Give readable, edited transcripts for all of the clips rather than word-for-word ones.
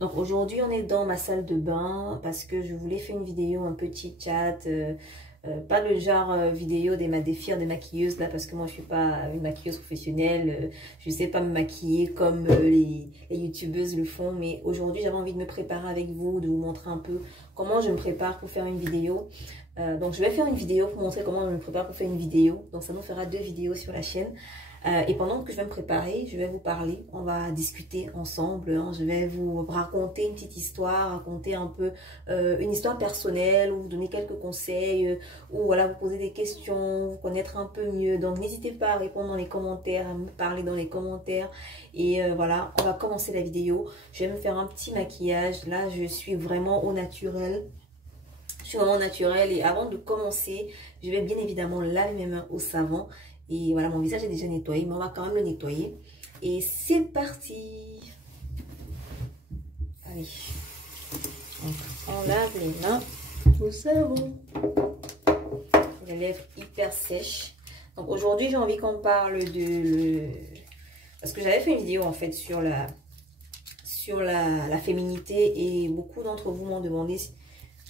Donc aujourd'hui on est dans ma salle de bain parce que je voulais faire une vidéo, un petit chat, pas le genre vidéo des filles, des maquilleuses là, parce que moi je suis pas une maquilleuse professionnelle, je sais pas me maquiller comme les youtubeuses le font, mais aujourd'hui j'avais envie de me préparer avec vous, de vous montrer un peu comment je me prépare pour faire une vidéo. Donc je vais faire une vidéo pour montrer comment je me prépare pour faire une vidéo, donc ça nous fera 2 vidéos sur la chaîne. Et pendant que je vais me préparer, je vais vous parler, on va discuter ensemble, hein. Je vais vous raconter une petite histoire, raconter un peu une histoire personnelle, ou vous donner quelques conseils, ou voilà, vous poser des questions, vous connaître un peu mieux. Donc n'hésitez pas à répondre dans les commentaires, à me parler dans les commentaires. Et voilà, on va commencer la vidéo. Je vais me faire un petit maquillage. Là, je suis vraiment au naturel. Je suis vraiment naturelle, et avant de commencer, je vais bien évidemment laver mes mains au savon. Et voilà, mon visage est déjà nettoyé, mais on va quand même le nettoyer. Et c'est parti. Allez. Donc, on lave les mains au savon. Les lèvres hyper sèches. Donc aujourd'hui, j'ai envie qu'on parle parce que j'avais fait une vidéo en fait sur la féminité, et beaucoup d'entre vous m'ont demandé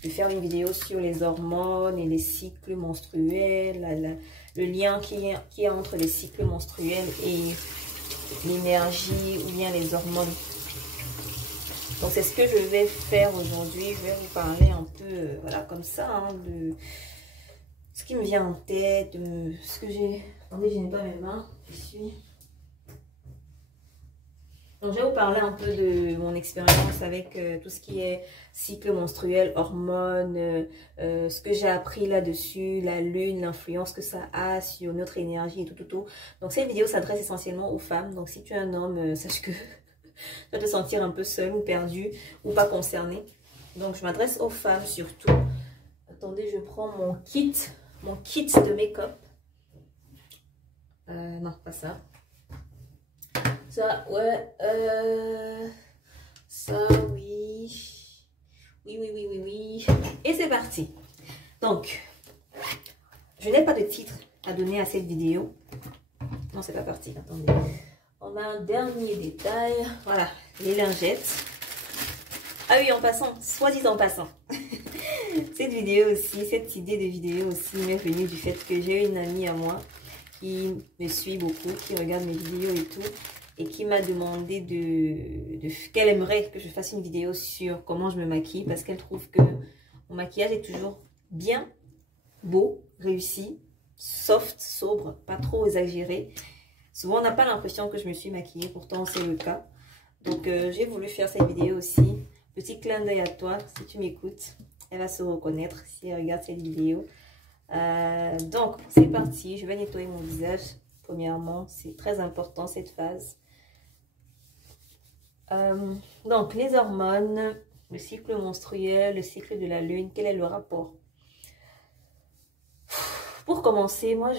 de faire une vidéo sur les hormones et les cycles menstruels, le lien qui est entre les cycles menstruels et l'énergie ou bien les hormones. Donc c'est ce que je vais faire aujourd'hui. Je vais vous parler un peu, voilà, comme ça, hein, de ce qui me vient en tête, de ce que j'ai... Attendez, je n'ai pas mes mains, je suis... Donc, je vais vous parler un peu de mon expérience avec tout ce qui est cycle menstruel, hormones, ce que j'ai appris là-dessus, la lune, l'influence que ça a sur notre énergie et tout. Donc, cette vidéo s'adresse essentiellement aux femmes. Donc, si tu es un homme, sache que tu vas te sentir un peu seul ou perdu ou pas concerné. Donc, je m'adresse aux femmes surtout. Attendez, je prends mon kit de make-up. Non, pas ça. Ça, ouais, ça, oui. Oui. Et c'est parti. Donc, je n'ai pas de titre à donner à cette vidéo. Non, c'est pas parti. Attendez. On a un dernier détail. Voilà, les lingettes. Ah oui, en passant, soit dit en passant. Cette vidéo aussi, cette idée de vidéo aussi m'est venue du fait que j'ai une amie à moi qui me suit beaucoup, qui regarde mes vidéos et tout, et qui m'a demandé qu'elle aimerait que je fasse une vidéo sur comment je me maquille, parce qu'elle trouve que mon maquillage est toujours bien, beau, réussi, soft, sobre, pas trop exagéré. Souvent on n'a pas l'impression que je me suis maquillée, pourtant c'est le cas. Donc j'ai voulu faire cette vidéo aussi. Petit clin d'œil à toi, si tu m'écoutes, elle va se reconnaître si elle regarde cette vidéo. Donc c'est parti, je vais nettoyer mon visage. Premièrement, c'est très important cette phase. Donc les hormones, le cycle menstruel, le cycle de la lune, quel est le rapport? Pour commencer, moi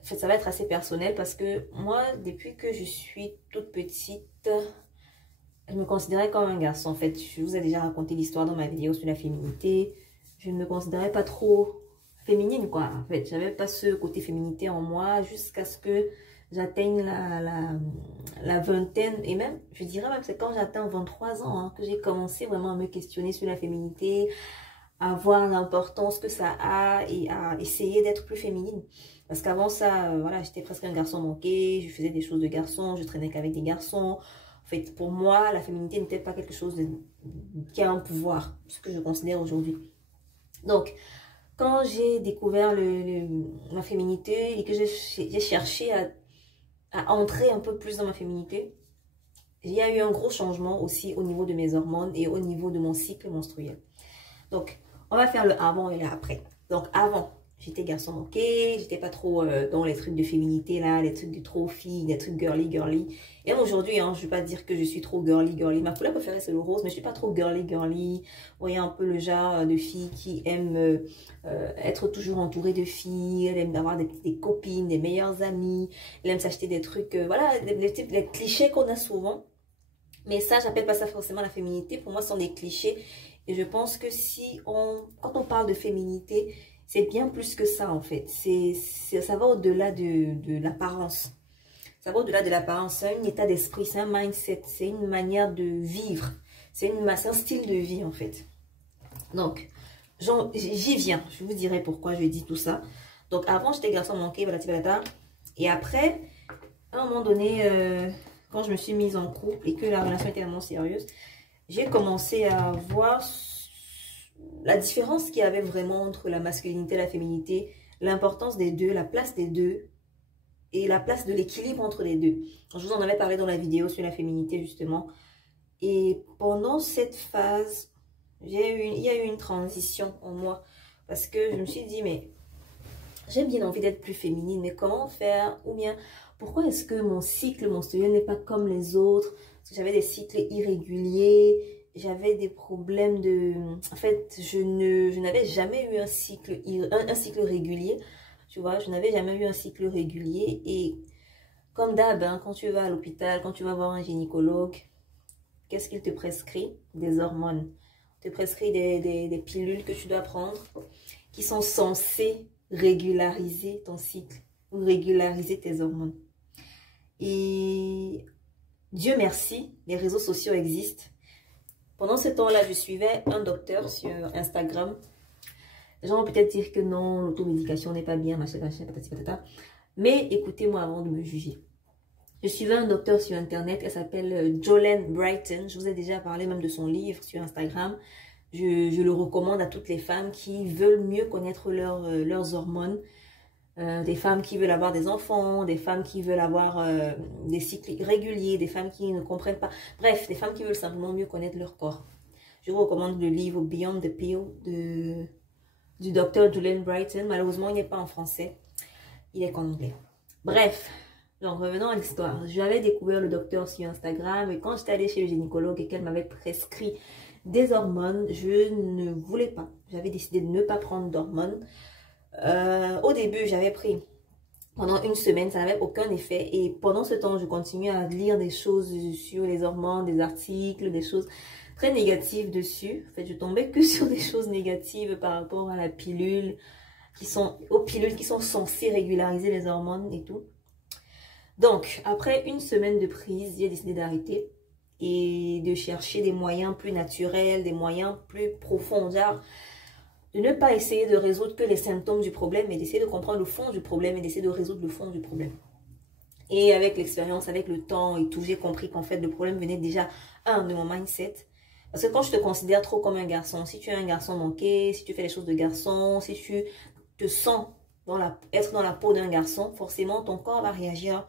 en fait, ça va être assez personnel, parce que moi, depuis que je suis toute petite, je me considérais comme un garçon. En fait, je vous ai déjà raconté l'histoire dans ma vidéo sur la féminité. Je ne me considérais pas trop féminine, quoi. En fait, j'avais pas ce côté féminité en moi jusqu'à ce que j'atteigne la vingtaine. Et même, je dirais même, c'est quand j'atteins 23 ans, hein, que j'ai commencé vraiment à me questionner sur la féminité, à voir l'importance que ça a et à essayer d'être plus féminine. Parce qu'avant ça, voilà, j'étais presque un garçon manqué, je faisais des choses de garçon, je traînais qu'avec des garçons. En fait, pour moi, la féminité n'était pas quelque chose qui a un pouvoir, ce que je considère aujourd'hui. Donc, quand j'ai découvert ma féminité et que j'ai cherché à entrer un peu plus dans ma féminité, il y a eu un gros changement aussi au niveau de mes hormones et au niveau de mon cycle menstruel. Donc, on va faire le avant et le après. Donc, avant, j'étais garçon manqué, j'étais pas trop dans les trucs de féminité là, les trucs de trop fille, les trucs girly. Et même aujourd'hui, hein, je vais pas dire que je suis trop girly. Ma couleur préférée c'est le rose, mais je suis pas trop girly. Vous voyez un peu le genre de fille qui aime être toujours entourée de filles, elle aime avoir des copines, des meilleures amies, elle aime s'acheter des trucs, voilà, les clichés qu'on a souvent. Mais ça, j'appelle pas ça forcément la féminité. Pour moi, ce sont des clichés. Et je pense que quand on parle de féminité, c'est bien plus que ça en fait. Ça va au-delà de l'apparence. Ça va au-delà de l'apparence, c'est un état d'esprit, c'est un mindset, c'est une manière de vivre. C'est un style de vie en fait. Donc, j'y viens. Je vous dirai pourquoi je dis tout ça. Donc, avant, j'étais garçon manqué, voilà. Et après, à un moment donné, quand je me suis mise en couple et que la relation était vraiment sérieuse, j'ai commencé à voir la différence qu'il y avait vraiment entre la masculinité et la féminité, l'importance des deux, la place des deux et la place de l'équilibre entre les deux. Je vous en avais parlé dans la vidéo sur la féminité justement. Et pendant cette phase, il y a eu une transition en moi parce que je me suis dit, mais j'ai bien envie d'être plus féminine, mais comment faire? Ou bien, pourquoi est-ce que mon cycle menstruel n'est pas comme les autres? Parce que j'avais des cycles irréguliers, j'avais des problèmes de... En fait, je n'avais jamais eu un cycle régulier, tu vois, je n'avais jamais eu un cycle régulier. Et comme d'hab, hein, quand tu vas à l'hôpital, quand tu vas voir un gynécologue, qu'est-ce qu'il te prescrit? Des hormones. Il te prescrit des pilules que tu dois prendre qui sont censées régulariser ton cycle ou régulariser tes hormones. Et Dieu merci, les réseaux sociaux existent. Pendant ce temps-là, je suivais un docteur sur Instagram. Les gens vont peut-être dire que non, l'automédication n'est pas bien, machin, patati patata. Mais écoutez-moi avant de me juger. Je suivais un docteur sur Internet, elle s'appelle Jolene Brighten. Je vous ai déjà parlé même de son livre sur Instagram. Je le recommande à toutes les femmes qui veulent mieux connaître leurs hormones. Des femmes qui veulent avoir des enfants, des femmes qui veulent avoir des cycles réguliers, des femmes qui ne comprennent pas. Bref, des femmes qui veulent simplement mieux connaître leur corps. Je vous recommande le livre Beyond the Pill du docteur Jolene Brighten. Malheureusement, il n'est pas en français. Il est qu'en anglais. Bref. Donc, revenons à l'histoire. J'avais découvert le docteur sur Instagram et quand j'étais allée chez le gynécologue et qu'elle m'avait prescrit des hormones, je ne voulais pas. J'avais décidé de ne pas prendre d'hormones. Au début, j'avais pris pendant une semaine, ça n'avait aucun effet. Et pendant ce temps, je continuais à lire des choses sur les hormones, des articles, des choses très négatives dessus. En fait, je tombais que sur des choses négatives par rapport à la pilule, aux pilules qui sont censées régulariser les hormones et tout. Donc, après une semaine de prise, j'ai décidé d'arrêter et de chercher des moyens plus naturels, des moyens plus profonds. Genre, de ne pas essayer de résoudre que les symptômes du problème, mais d'essayer de comprendre le fond du problème et d'essayer de résoudre le fond du problème. Et avec l'expérience, avec le temps et tout, j'ai compris qu'en fait, le problème venait déjà, de mon mindset. Parce que quand je te considère trop comme un garçon, si tu es un garçon manqué, si tu fais les choses de garçon, si tu te sens être dans la peau d'un garçon, forcément, ton corps va réagir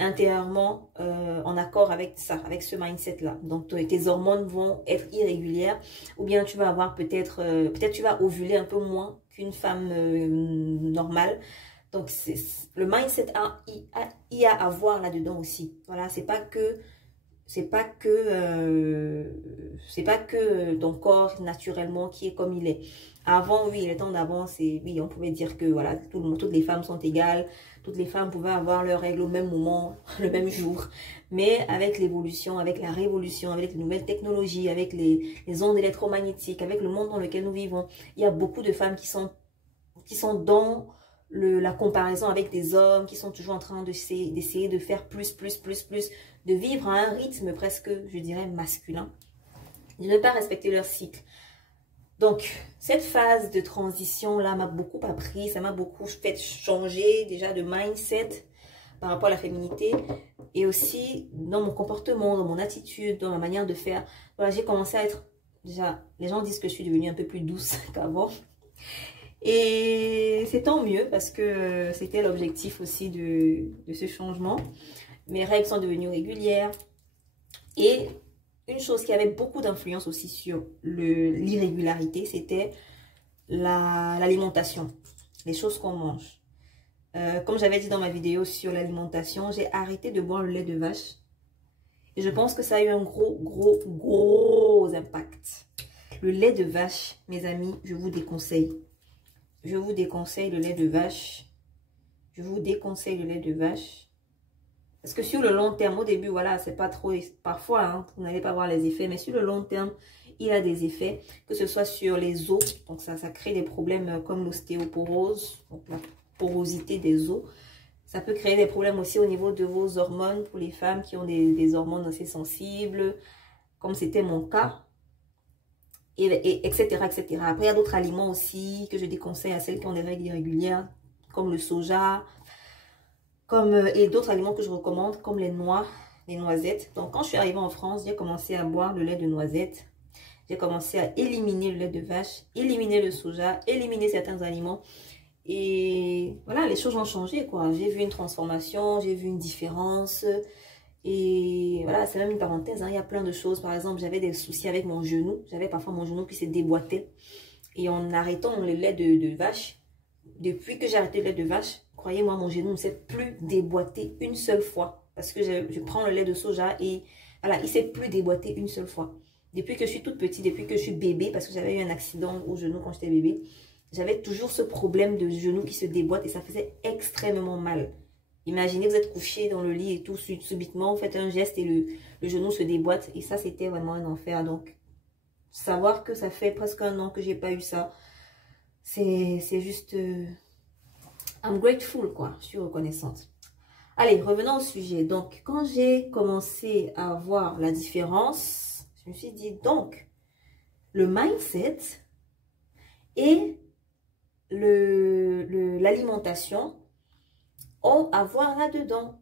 intérieurement en accord avec ça, avec ce mindset-là. Donc, tes hormones vont être irrégulières ou bien tu vas avoir peut-être tu vas ovuler un peu moins qu'une femme normale. Donc, le mindset il y a à voir là-dedans aussi. Voilà, c'est pas que ton corps naturellement qui est comme il est. Avant, oui, les temps d'avant, oui, on pouvait dire que voilà, toutes les femmes sont égales, toutes les femmes pouvaient avoir leurs règles au même moment, le même jour. Mais avec l'évolution, avec la révolution, avec les nouvelles technologies, avec les ondes électromagnétiques, avec le monde dans lequel nous vivons, il y a beaucoup de femmes qui sont dans la comparaison avec des hommes, qui sont toujours en train d'essayer de faire plus, de vivre à un rythme presque, je dirais, masculin, de ne pas respecter leur cycle. Donc, cette phase de transition-là m'a beaucoup appris, ça m'a beaucoup fait changer déjà de mindset par rapport à la féminité et aussi dans mon comportement, dans mon attitude, dans ma manière de faire. Voilà, j'ai commencé à être, déjà, les gens disent que je suis devenue un peu plus douce qu'avant. Et c'est tant mieux parce que c'était l'objectif aussi de ce changement. Mes règles sont devenues régulières. Et une chose qui avait beaucoup d'influence aussi sur l'irrégularité, c'était l'alimentation, les choses qu'on mange. Comme j'avais dit dans ma vidéo sur l'alimentation, j'ai arrêté de boire le lait de vache. Et je pense que ça a eu un gros impact. Le lait de vache, mes amis, je vous déconseille. Je vous déconseille le lait de vache. Je vous déconseille le lait de vache. Parce que sur le long terme, au début, voilà, c'est pas trop... Parfois, hein, vous n'allez pas voir les effets. Mais sur le long terme, il a des effets. Que ce soit sur les os. Donc, ça crée des problèmes comme l'ostéoporose. Donc, la porosité des os. Ça peut créer des problèmes aussi au niveau de vos hormones pour les femmes qui ont des hormones assez sensibles, comme c'était mon cas, etc., etc. Après, il y a d'autres aliments aussi que je déconseille à celles qui ont des règles irrégulières, comme le soja, et d'autres aliments que je recommande, comme les noix, les noisettes. Donc, quand je suis arrivée en France, j'ai commencé à boire le lait de noisette. J'ai commencé à éliminer le lait de vache, éliminer le soja, éliminer certains aliments. Et voilà, les choses ont changé, quoi. J'ai vu une transformation, j'ai vu une différence. Et voilà, c'est même une parenthèse, hein. Il y a plein de choses. Par exemple, j'avais des soucis avec mon genou. J'avais parfois mon genou qui se déboîtait. Et en arrêtant le lait de vache, depuis que j'ai arrêté le lait de vache, croyez-moi, mon genou ne s'est plus déboîté une seule fois. Parce que je prends le lait de soja et voilà, il ne s'est plus déboîté une seule fois. Depuis que je suis toute petite, depuis que je suis bébé, parce que j'avais eu un accident au genou quand j'étais bébé, j'avais toujours ce problème de genou qui se déboîte et ça faisait extrêmement mal. Imaginez, vous êtes couché dans le lit et tout, subitement, vous faites un geste et le genou se déboîte. Et ça, c'était vraiment un enfer. Donc, savoir que ça fait presque un an que j'ai pas eu ça, c'est juste... I'm grateful, quoi. Je suis reconnaissante. Allez, revenons au sujet. Donc, quand j'ai commencé à voir la différence, je me suis dit, donc, le mindset et l'alimentation ont à voir là-dedans.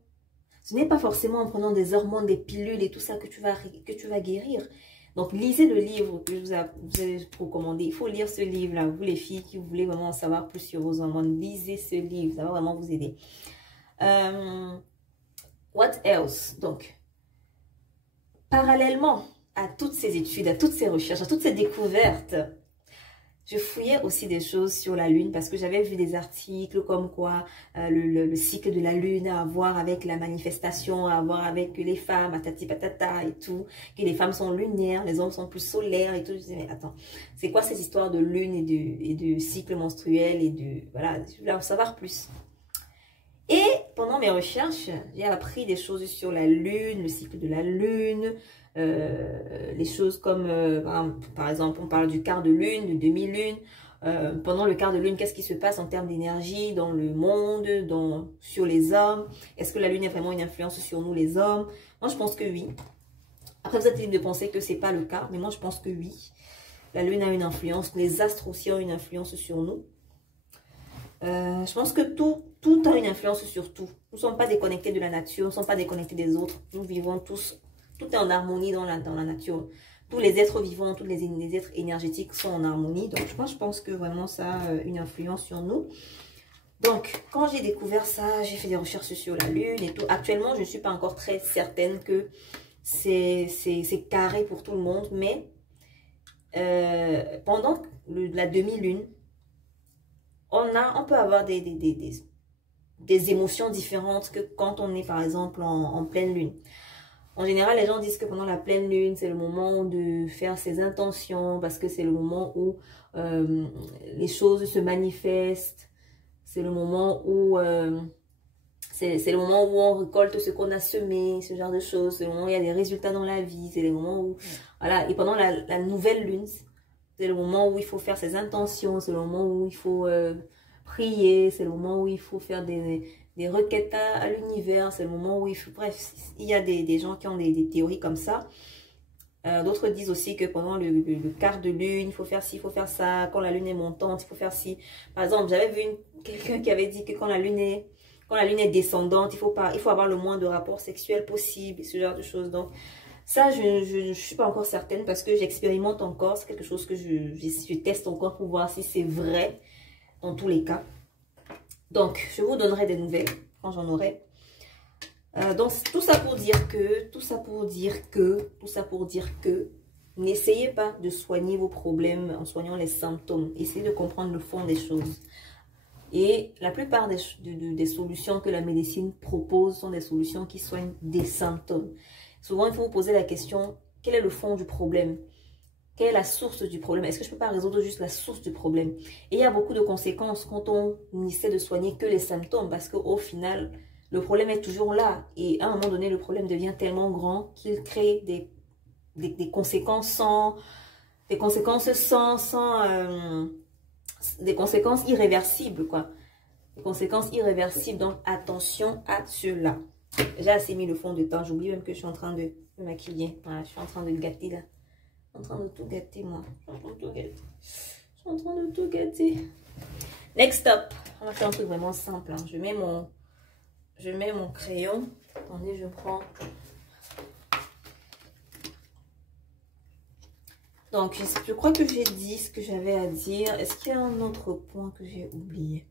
Ce n'est pas forcément en prenant des hormones, des pilules et tout ça que tu vas guérir. Donc, lisez le livre que je vous ai recommandé. Il faut lire ce livre-là. Vous, les filles qui voulez vraiment en savoir plus sur vos hormones, lisez ce livre. Ça va vraiment vous aider. What else? Donc, parallèlement à toutes ces études, à toutes ces recherches, à toutes ces découvertes, je fouillais aussi des choses sur la lune parce que j'avais vu des articles comme quoi le cycle de la lune a à voir avec la manifestation, à voir avec les femmes, patati patata et tout, que les femmes sont lunaires, les hommes sont plus solaires et tout. Je disais, mais attends, c'est quoi ces histoires de lune et de cycle menstruel et de... Voilà, je voulais en savoir plus. Et pendant mes recherches, j'ai appris des choses sur la lune, le cycle de la lune, les choses comme, par exemple, on parle du quart de lune, de demi-lune. Pendant le quart de lune, qu'est-ce qui se passe en termes d'énergie dans le monde, sur les hommes? Est-ce que la lune a vraiment une influence sur nous, les hommes? Moi, je pense que oui. Après, vous êtes libre de penser que ce n'est pas le cas, mais moi, je pense que oui. La lune a une influence, les astres aussi ont une influence sur nous. Je pense que tout a une influence sur tout. Nous ne sommes pas déconnectés de la nature, nous ne sommes pas déconnectés des autres. Nous vivons tous, tout est en harmonie dans la nature. Tous les êtres vivants, tous les êtres énergétiques sont en harmonie. Donc, moi, je pense que vraiment ça a une influence sur nous. Donc, quand j'ai découvert ça, j'ai fait des recherches sur la lune et tout. Actuellement, je ne suis pas encore très certaine que c'est carré pour tout le monde. Mais pendant la demi-lune, on peut avoir des émotions différentes que quand on est par exemple en pleine lune. En général, les gens disent que pendant la pleine lune, c'est le moment de faire ses intentions parce que c'est le moment où les choses se manifestent. C'est le moment où on récolte ce qu'on a semé, ce genre de choses. C'est le moment où il y a des résultats dans la vie. C'est le moment où... Voilà. Et pendant la nouvelle lune, c'est le moment où il faut faire ses intentions, c'est le moment où il faut prier, c'est le moment où il faut faire des requêtes à l'univers, c'est le moment où il faut... Bref, il y a des gens qui ont des théories comme ça. D'autres disent aussi que pendant le quart de lune, il faut faire ci, il faut faire ça. Quand la lune est montante, il faut faire ci. Par exemple, j'avais vu quelqu'un qui avait dit que quand la lune est descendante, il faut avoir le moins de rapports sexuels possible, ce genre de choses. Donc, ça, je ne suis pas encore certaine parce que j'expérimente encore. C'est quelque chose que je teste encore pour voir si c'est vrai dans tous les cas. Donc, je vous donnerai des nouvelles quand j'en aurai. Donc, tout ça pour dire que, n'essayez pas de soigner vos problèmes en soignant les symptômes. Essayez de comprendre le fond des choses. Et la plupart des solutions que la médecine propose sont des solutions qui soignent des symptômes. Souvent, il faut vous poser la question, quel est le fond du problème? Quelle est la source du problème? Est-ce que je ne peux pas résoudre juste la source du problème? Et il y a beaucoup de conséquences quand on essaie de soigner que les symptômes parce qu'au final, le problème est toujours là. Et à un moment donné, le problème devient tellement grand qu'il crée des conséquences des conséquences irréversibles, quoi. des conséquences irréversibles. Donc, attention à cela. J'ai assez mis le fond de teint. J'oublie même que je suis en train de me maquiller. Voilà, je suis en train de gâter là. En train de tout gâter, moi. Je suis en train de tout gâter. Je suis en train de tout gâter. Next up. On va faire un truc vraiment simple. Hein. Je mets mon crayon. Attendez, je prends. Donc, je crois que j'ai dit ce que j'avais à dire. Est-ce qu'il y a un autre point que j'ai oublié?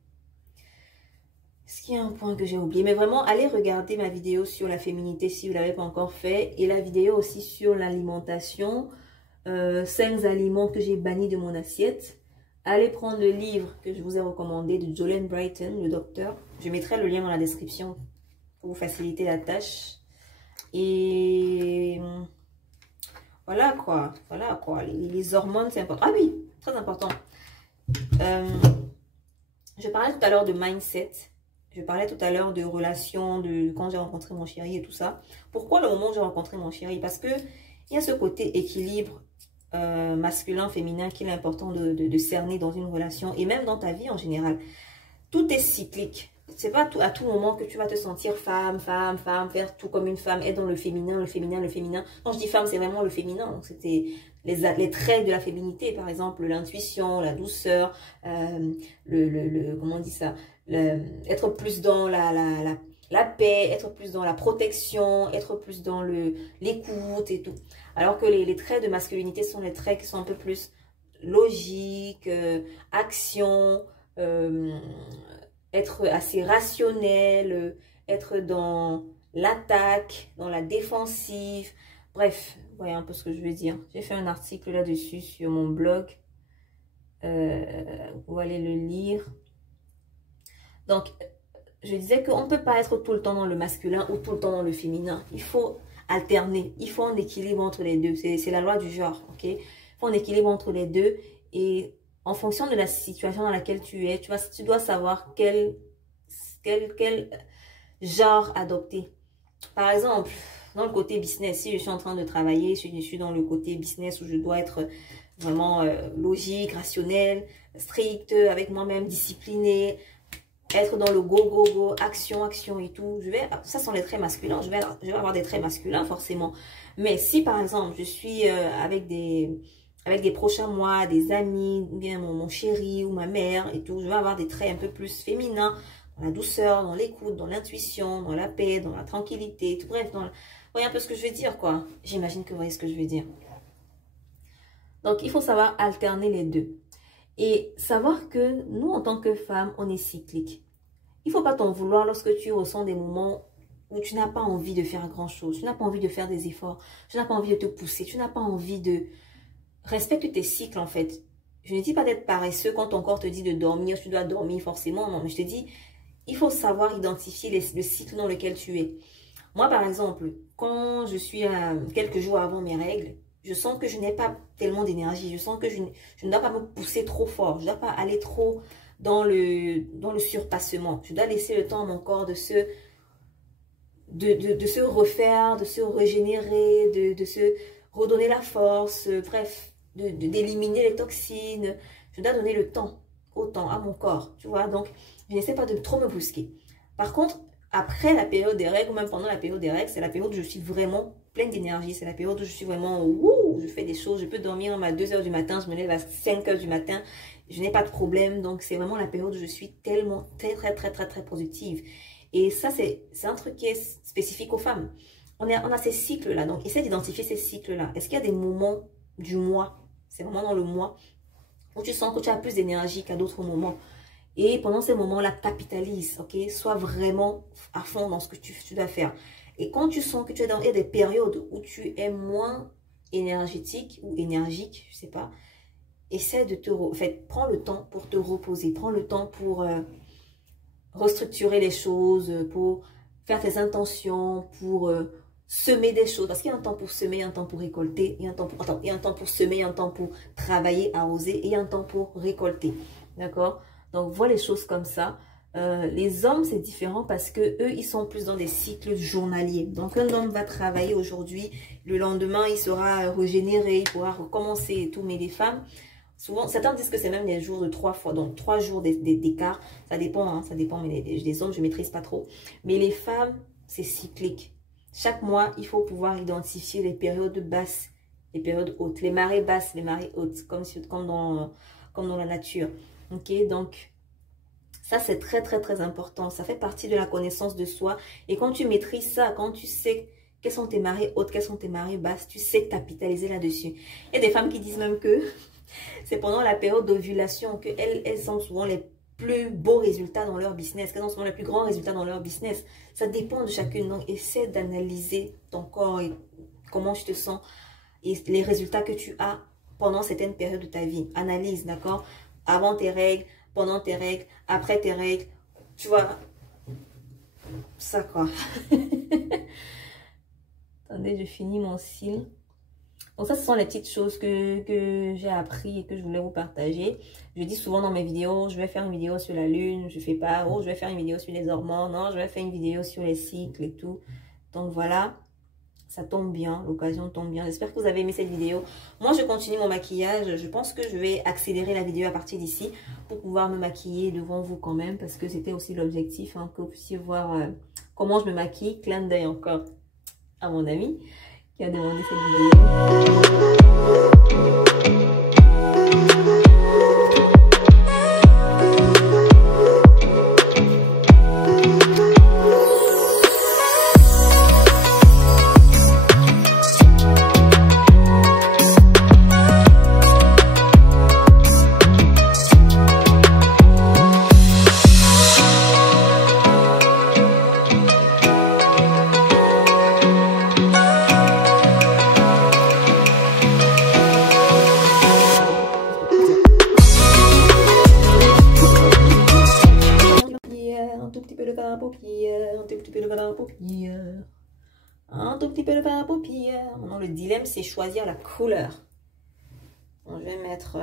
Est-ce qu'il y a un point que j'ai oublié? Mais vraiment, allez regarder ma vidéo sur la féminité si vous ne l'avez pas encore fait. Et la vidéo aussi sur l'alimentation. 5 aliments que j'ai bannis de mon assiette. Allez prendre le livre que je vous ai recommandé de Jolene Brighten, le docteur. Je mettrai le lien dans la description pour vous faciliter la tâche. Et voilà quoi. Voilà quoi. Les hormones, c'est important. Ah oui, très important. Je parlais tout à l'heure de mindset. Je parlais tout à l'heure de relations, de quand j'ai rencontré mon chéri et tout ça. Pourquoi le moment où j'ai rencontré mon chéri? Parce que il y a ce côté équilibre masculin, féminin qu'il est important de cerner dans une relation et même dans ta vie en général. Tout est cyclique. C'est pas à tout moment que tu vas te sentir femme, faire tout comme une femme, être dans le féminin, le féminin, le féminin. Quand je dis femme, c'est vraiment le féminin. Donc c'était les traits de la féminité, par exemple, l'intuition, la douceur, comment on dit ça, être plus dans la paix, être plus dans la protection, être plus dans l'écoute et tout. Alors que les traits de masculinité sont les traits qui sont un peu plus logiques, action, être assez rationnel, être dans l'attaque, dans la défensive. Bref, vous voyez un peu ce que je veux dire. J'ai fait un article là-dessus sur mon blog. Vous allez le lire. Donc, je disais qu'on ne peut pas être tout le temps dans le masculin ou tout le temps dans le féminin. Il faut alterner. Il faut un équilibre entre les deux. C'est la loi du genre, ok? Il faut un équilibre entre les deux. Et en fonction de la situation dans laquelle tu es, tu dois savoir quel genre adopter. Par exemple, dans le côté business, si je suis en train de travailler, si je suis dans le côté business où je dois être vraiment logique, rationnel, strict, avec moi-même, discipliné, être dans le go, action et tout. Ça sont les traits masculins. Je vais avoir des traits masculins forcément. Mais si par exemple, je suis avec des prochains mois, des amis, bien mon chéri ou ma mère et tout, je vais avoir des traits un peu plus féminins, dans la douceur, dans l'écoute, dans l'intuition, dans la paix, dans la tranquillité, tout bref, vous voyez un peu ce que je veux dire, quoi. J'imagine que vous voyez ce que je veux dire. Donc, il faut savoir alterner les deux. Et savoir que nous, en tant que femmes, on est cyclique. Il ne faut pas t'en vouloir lorsque tu ressens des moments où tu n'as pas envie de faire grand-chose. Tu n'as pas envie de faire des efforts. Tu n'as pas envie de te pousser. Tu n'as pas envie de... Respecte tes cycles, en fait. Je ne dis pas d'être paresseux quand ton corps te dit de dormir. Tu dois dormir forcément. Non, mais je te dis, il faut savoir identifier le cycle dans lequel tu es. Moi, par exemple, quand je suis quelques jours avant mes règles, je sens que je n'ai pas tellement d'énergie. Je sens que je ne dois pas me pousser trop fort. Je ne dois pas aller trop dans le surpassement. Je dois laisser le temps à mon corps de se refaire, de se régénérer, de se redonner la force, bref, d'éliminer les toxines. Je dois donner le temps à mon corps, tu vois. Donc, je n'essaie pas de trop me brusquer. Par contre, après la période des règles, ou même pendant la période des règles, c'est la période où je suis vraiment pleine d'énergie. C'est la période où je suis vraiment, wouh, je fais des choses. Je peux dormir à 2 h du matin, je me lève à 5 h du matin. Je n'ai pas de problème. Donc, c'est vraiment la période où je suis tellement, très productive. Et ça, c'est un truc qui est spécifique aux femmes. On a ces cycles-là. Donc, essaie d'identifier ces cycles-là. Est-ce qu'il y a des moments du mois, c'est vraiment dans le mois, où tu sens que tu as plus d'énergie qu'à d'autres moments? Et pendant ces moments-là, capitalise, ok? Sois vraiment à fond dans ce que tu dois faire. Et quand tu sens que tu es il y a des périodes où tu es moins énergétique ou énergique, je sais pas, essaie de prends le temps pour te reposer. Prends le temps pour restructurer les choses, pour faire tes intentions, pour semer des choses. Parce qu'il y a un temps pour semer, un temps pour récolter, il y a un temps pour semer, un temps pour travailler, arroser, et un temps pour récolter. D'accord? Donc, vois les choses comme ça. Les hommes, c'est différent parce que eux, ils sont plus dans des cycles journaliers. Donc, un homme va travailler aujourd'hui, le lendemain, il sera régénéré, il pourra recommencer et tout. Mais les femmes, Souvent, certains disent que c'est même des jours de 3 fois, donc 3 jours d'écart. Ça dépend, hein, ça dépend, mais les hommes, je ne maîtrise pas trop. Mais les femmes, c'est cyclique. Chaque mois, il faut pouvoir identifier les périodes basses, les périodes hautes, les marées basses, les marées hautes, comme dans la nature. Ok, donc ça, c'est très, très, très important. Ça fait partie de la connaissance de soi. Et quand tu maîtrises ça, quand tu sais quelles sont tes marées hautes, quelles sont tes marées basses, tu sais capitaliser là-dessus. Il y a des femmes qui disent même que c'est pendant la période d'ovulation qu'elles ont souvent les plus beaux résultats dans leur business, qu'elles ont souvent les plus grands résultats dans leur business. Ça dépend de chacune. Donc, essaie d'analyser ton corps et comment tu te sens et les résultats que tu as pendant certaines périodes de ta vie. Analyse, d'accord? Avant tes règles, pendant tes règles, après tes règles. Tu vois, ça quoi. Attendez, je finis mon cil. Donc ça, ce sont les petites choses que j'ai appris et que je voulais vous partager. Je dis souvent dans mes vidéos, je vais faire une vidéo sur la lune. Je fais pas, oh, je vais faire une vidéo sur les hormones. Non, je vais faire une vidéo sur les cycles et tout. Donc voilà, ça tombe bien, l'occasion tombe bien. J'espère que vous avez aimé cette vidéo. Moi, je continue mon maquillage. Je pense que je vais accélérer la vidéo à partir d'ici pour pouvoir me maquiller devant vous quand même. Parce que c'était aussi l'objectif, hein, que vous puissiez voir comment je me maquille. Clin d'œil encore à mon ami qui a demandé cette vidéo. Un tout petit peu de fard à paupières. Maintenant, le dilemme, c'est choisir la couleur. Bon, je vais mettre...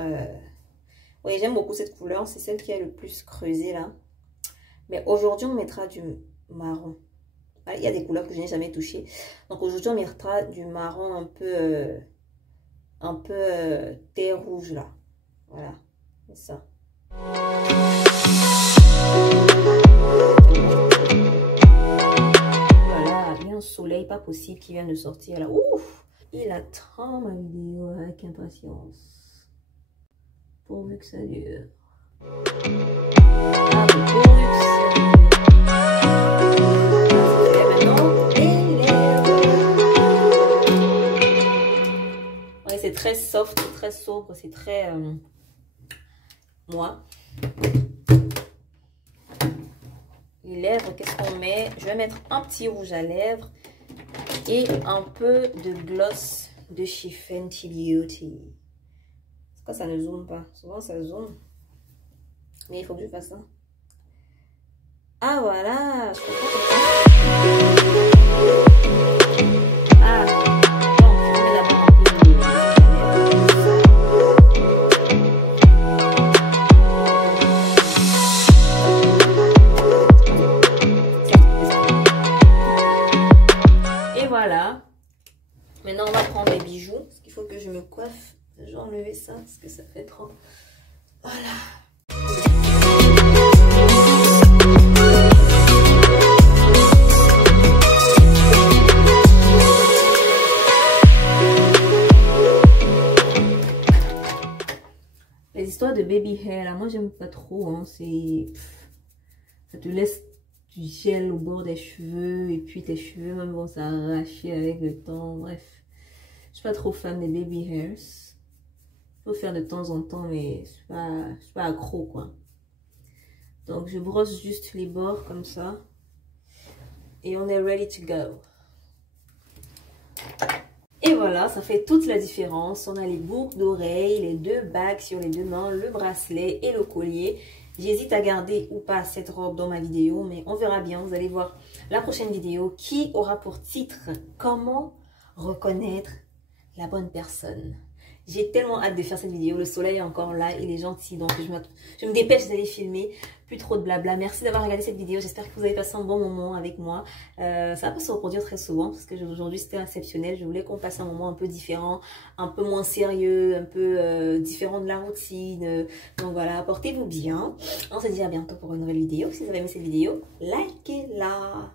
Oui, j'aime beaucoup cette couleur. C'est celle qui est le plus creusée, là. Mais aujourd'hui, on mettra du marron. Il y a des couleurs que je n'ai jamais touchées. Donc, aujourd'hui, on mettra du marron un peu thé rouge, là. Voilà, c'est ça. Soleil pas possible qui vient de sortir là. Ouf, il attend ma vidéo avec impatience. Pourvu que ça dure. Ah, pourvu que ça dure. Ouais, c'est très soft, c'est très sobre, c'est très moi. Les lèvres, qu'est-ce qu'on met? Je vais mettre un petit rouge à lèvres et un peu de gloss de chez Fenty Beauty. Pourquoi ça ne zoome pas? Souvent ça zoome. Mais il faut que je fasse ça. Ah voilà, je comprends ça. Ah, bon, je vais d'abord un peu de... Voilà. Maintenant, on va prendre les bijoux. Parce qu'il faut que je me coiffe. Je vais enlever ça parce que ça fait trop. Voilà. Les histoires de baby hair, là, moi, j'aime pas trop. Hein. C'est... Ça te laisse du gel au bord des cheveux et puis tes cheveux même vont s'arracher avec le temps. Bref, je suis pas trop fan des baby hairs. Faut faire de temps en temps, mais je suis pas accro quoi. Donc je brosse juste les bords comme ça et on est ready to go. Et voilà, ça fait toute la différence. On a les boucles d'oreilles, les deux bagues sur les deux mains, le bracelet et le collier. J'hésite à garder ou pas cette robe dans ma vidéo, mais on verra bien. Vous allez voir la prochaine vidéo qui aura pour titre « Comment reconnaître la bonne personne ?» J'ai tellement hâte de faire cette vidéo. Le soleil est encore là, il est gentil, donc je me dépêche d'aller filmer. Plus trop de blabla. Merci d'avoir regardé cette vidéo. J'espère que vous avez passé un bon moment avec moi. Ça va pas se reproduire très souvent parce que aujourd'hui c'était exceptionnel. Je voulais qu'on passe un moment un peu différent, un peu moins sérieux, un peu différent de la routine. Donc voilà, portez-vous bien. On se dit à bientôt pour une nouvelle vidéo. Si vous avez aimé cette vidéo, likez-la.